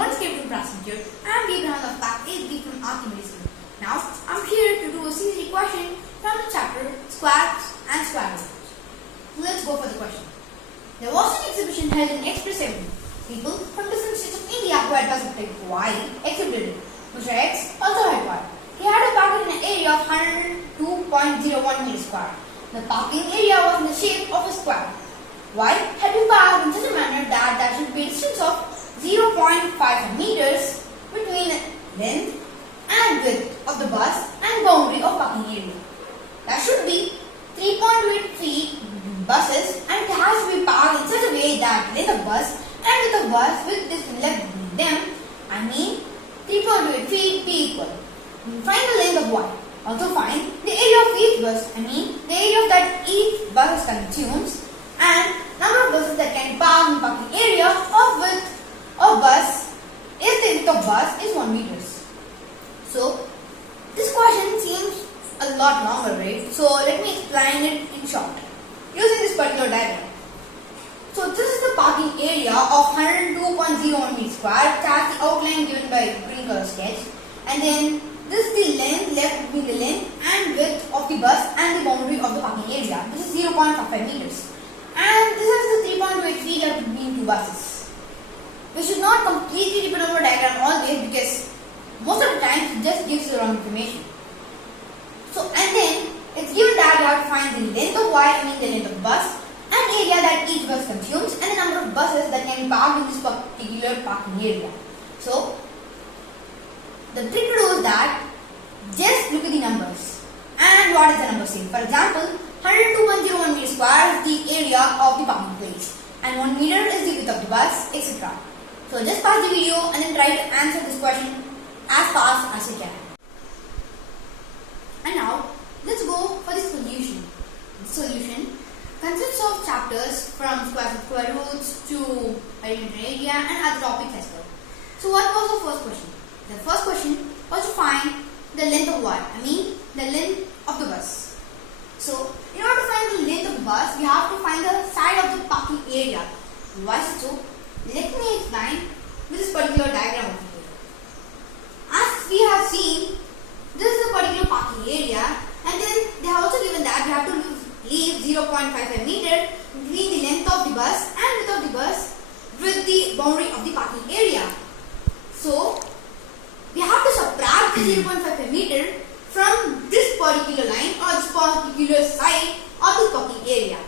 one script procedure. I'm Abraham of Fact 8B from Archimedes. Now, I'm here to do a series question from the chapter Squares and Square Roots. Let's go for the question. There was an exhibition held in Express 7. People from different states of India who had visited Y exhibited. Mr. X also had Y. He had a park in an area of 102.01 meters square. The parking area was in the shape of a square. Y had been parked in such a manner that there should be a distance of 0.5 meters between length and width of the bus and boundary of parking area. There should be 3.8 feet buses and it has to be parked in such a way that length of bus and width of bus with this left between them, 3.8 feet be equal. Find the length of Y. Also find the area of each bus, the area that each bus consumes and number of buses that can park in the parking area of width of bus if the width of bus is 1 meters. So this question seems a lot longer, right? So let me explain it in short using this particular diagram. So this is the parking area of 102.01 meters square. That's the outline given by green color sketch, and then this is the length left between the length and width of the bus and the boundary of the parking area. This is 0.55 meters. And this is the 3.8 feet left between two buses. We should not completely depend on our diagram always because most of the time it just gives the wrong information. So, and then it's given that you have to find the length of Y, the length of the bus, and area that each bus consumes, and the number of buses that can be parked in this particular parking area. So, the trick to do is that just look at the numbers and what is the number say. For example, 102.01 meters square is the area of the parking place and 1 meter is the width of the bus, etc. So just pause the video and then try to answer this question as fast as you can. And now let's go for the solution. The solution consists of chapters from squares and square roots to perimeter area and other topics as well. So what was the first question? The first question was to find the length of Y, the length of the bus. So, in order to find the length of the bus, we have to find the side of the parking area. Why so? Let me explain with this particular diagram over here. As we have seen, this is the particular parking area, and then they have also given that we have to leave 0.55 meter between the length of the bus and width of the bus with the boundary of the parking area. So, we have to subtract the 0.55 meter from this particular line or this particular side of this parking area.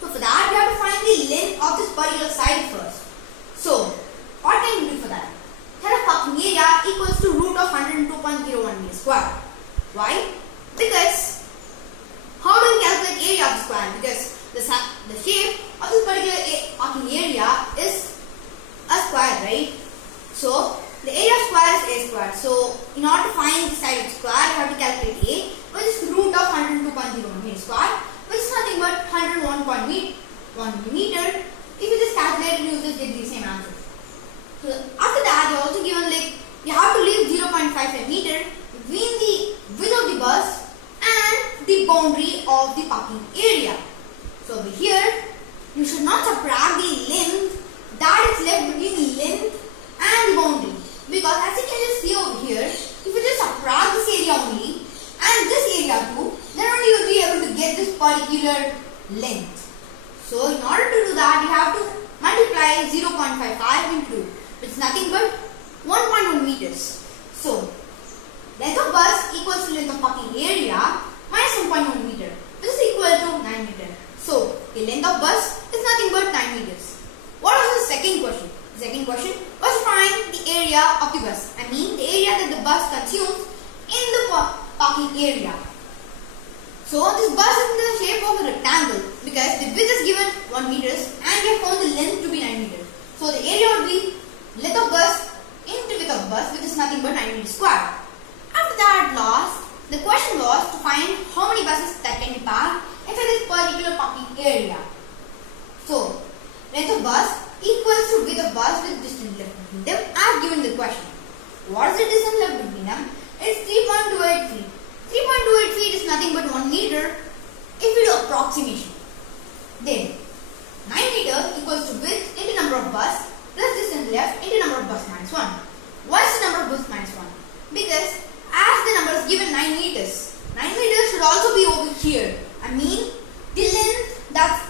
So for that we have to find the length of this particular side first. So what can we do for that? Here a parking area equals to root of 102.01 meters square. Why? Because how do we calculate area of the square? Because the shape of this particular parking area is a square, right? So the area of square is a square. So in order to find the side of the square, you have to calculate a, which is root of 102.01 meters square, which is nothing but 101.1 meter. If you just calculate and use this, get the same answer. So after that, you are also given you have to leave 0.55 meter between the width of the bus and the boundary of the parking area. So over here, you should not subtract the length that is left between the length and the boundary. Because as you can just see over here, if you just subtract this area only and this area too, then only you will be able to get this particular length. So in order to do that, you have to multiply 0.55 into 2, which is nothing but 1.1 meters. So length of bus equals to length of parking area minus 1.1 meter. This is equal to 9 meter. So the length of bus is nothing but 9 meters. What was the second question? The second question was to find the area of the bus. The area that the bus consumes in the parking area. So this bus is in the shape of a rectangle because the width is given 1 meters and we have found the length to be 9 meters. So the area would be length of bus into width of bus, which is nothing but 9 meters square. After that the question was to find how many buses that can be parked inside this particular parking area. So length of bus equals to width of bus with distance left between them as given in the question. What is the distance left between them? It's 3.28 feet. 3.28 feet is nothing but 1 meter if we do approximation. Then 9 meter equals to width into number of bus plus distance left into number of bus minus 1. What is the number of bus minus 1? Because as the number is given 9 meters, 9 meters should also be over here. I mean the length that's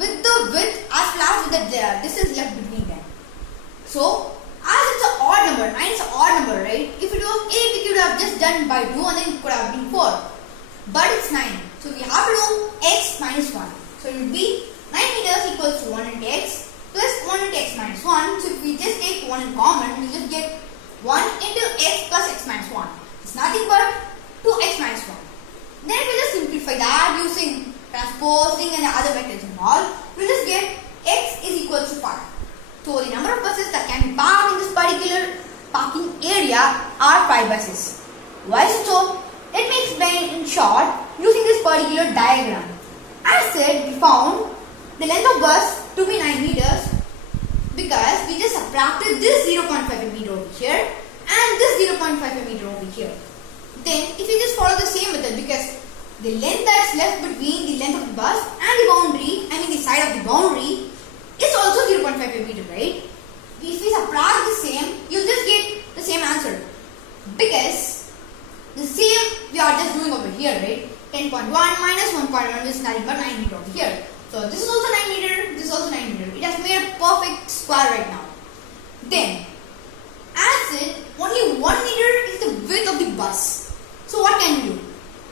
with the width as well as with the distance left between them. So as it's an odd number, 9 is an odd number, right? If it was 8, we could have just done by 2 and then it could have been 4. But it's 9. So we have to do x minus 1. So it would be 9 meters equals to 1 into x plus 1 into x minus 1. So if we just take 1 in common, we just get 1 into x plus x minus 1. It's nothing but 2x minus 1. Then we just simplify that using transposing and the other methods and all. We just get x is equal to 5. So the number of buses that can be parked in this particular parking area are 5 buses. Why is it so? Let me explain in short using this particular diagram. As said, we found the length of bus to be 9 meters because we just subtracted this 0.5 meter over here and this 0.5 meter over here. Then if you just follow the same method, because the length that's left between the length of the bus and the boundary, I mean the side of the boundary, is also 0.5 meter, right? If we subtract the same, you'll just get the same answer. Because the same we are just doing over here, right? 10.1 minus 1.1 is nothing but 9 meter over here. So this is also 9 meter, this is also 9 meter. It has made a perfect square right now. Then, as it, only 1 meter is the width of the bus. So what can you do?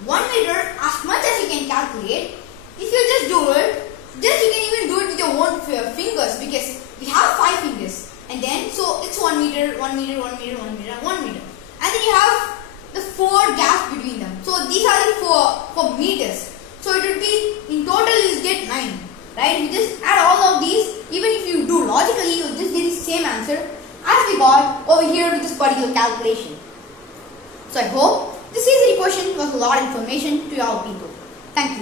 1 meter, as much as you can calculate, if you just do it, just you can even do it with your own fingers because we have 5 fingers. And then, so it's 1 meter, 1 meter, 1 meter, 1 meter, 1 meter. And then you have the 4 gaps between them. So these are the 4 meters. So it would be, in total you get 9. Right? You just add all of these. Even if you do logically, you will just get the same answer as we got over here with this particular calculation. So I hope this easy question was a lot of information to all people. Thank you.